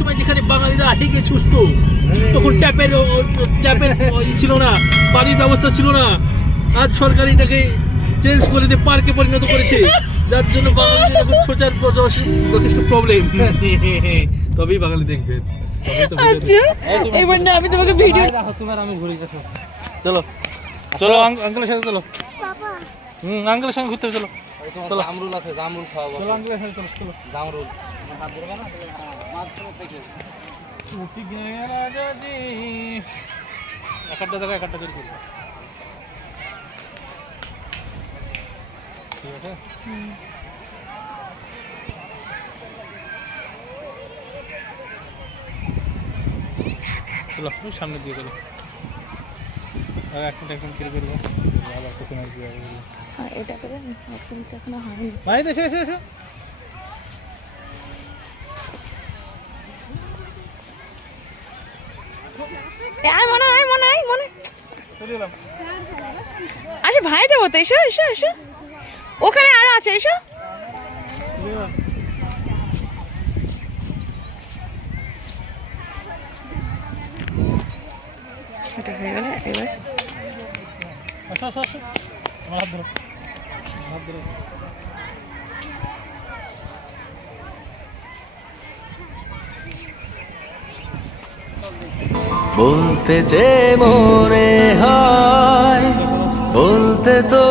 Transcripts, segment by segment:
সময় যেখানে বাঙালিরা হেগে ছুসত তখন ট্যাপের ট্যাপের ছিল না পানির ব্যবস্থা ছিল না। আজ সরকার এটাকে চেঞ্জ করে দিয়ে পার্কে পরিণত করেছে। যার জন্য বাঙালিদের এখন ছোটার যথেষ্ট প্রবলেম তবেই বাঙালি দেখবে। তবেই তো video আচ্ছা এবার না আমি তোমাকে ভিডিও চলো চলো আঙ্ক- আঙ্কেলের সঙ্গে চলো। হুম আঙ্কেলের সঙ্গে ঘুরতে চলো। চলো। জামরুল আছে জামরুল খাওয়াবো। চলো আঙ্কেলের সঙ্গে চলো চলো। জামরুল। জায়গায় ঠিক আছে সামনে দিয়ে চলো আর একটা একটা করে করব দিয়ে এটা করে হয়নি। এসে এসে এসে। আয় মনে আয় মনে আয় মনে আচ্ছা ভাই যাব তো, এসো এসো এসো। ওখানে আরও আছে, এসো। আসো আসো বলতে যে মনে হয় বলতে তো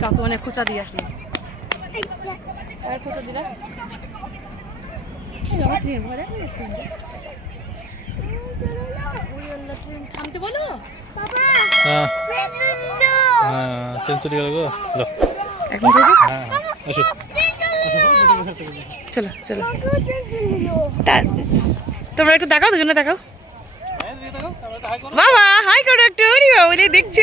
কাকু মানে খোঁচা দিয়ে আসলো খোঁচা দিলা এই বাবা, ট্রেন ভরে আছে, ট্রেন ভরে। ওই আল্লাহ, ট্রেন থামতে বলো হ্যাঁ হ্যাঁ? হ্যাঁ হ্যাঁ চলো চলো তোমরা একটু দেখাও দুজনে দেখাও বাবা হাই করো একটু ওরে বাবা দেখছ।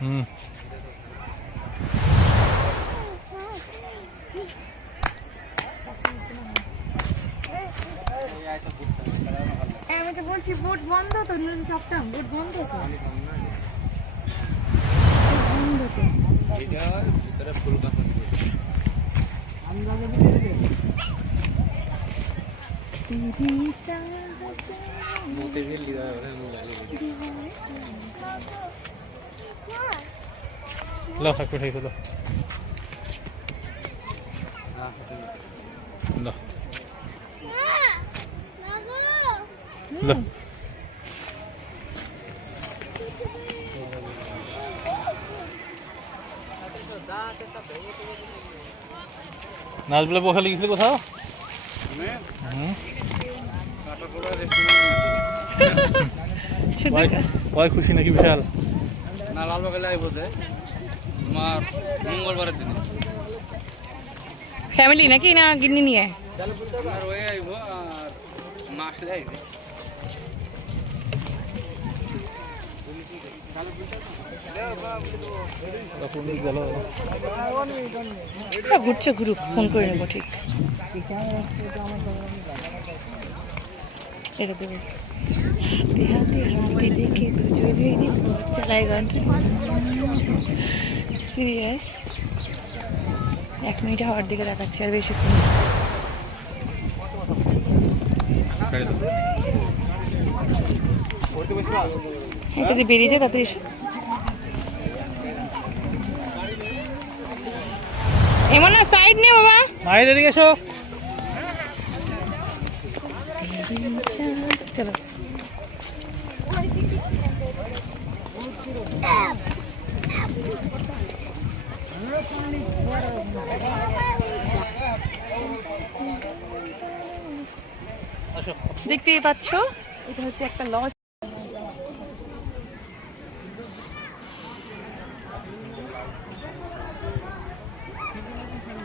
হুম আমি তো বলছি বোট বন্ধ তো। নুন চাপটাম বোট বন্ধ লো। লো। নাচ বলে বসালে গেছিলে কোথাও ওই খুশি নাকি বিশাল? না লালবাগালে আইব দে তোমার মঙ্গলবারের দিনে। ফ্যামিলি নাকি না গিন্নি নিয়ে? আর ওই আইব আর মা আসলে আইবে ঘুরছে, ঘুরুক ফোন করে নেব, ঠিক। এটা এক মিনিট হওয়ার দিকে দেখাচ্ছি আর বেশি এটা দিয়ে বেরিয়ে যায় তাড়াতাড়ি এমন না সাইড নে বাবা। মায়ের এদিকে এসো। চলো। দেখতেই পাচ্ছ? এটা হচ্ছে একটা লজ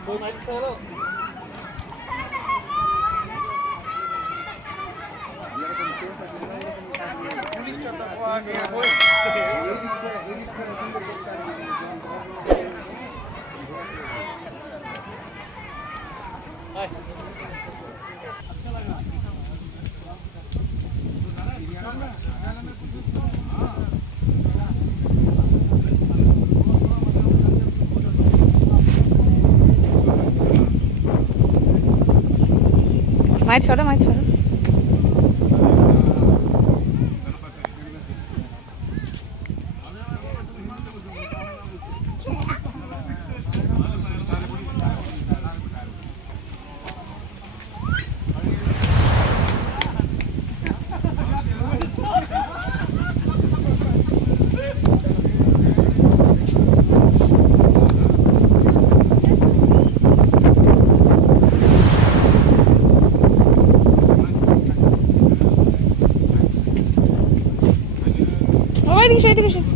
Two nights pero মায়ের ছড়ো মায়ের ছড়ো বাবা এদিকে এসো, এদিকে এসো।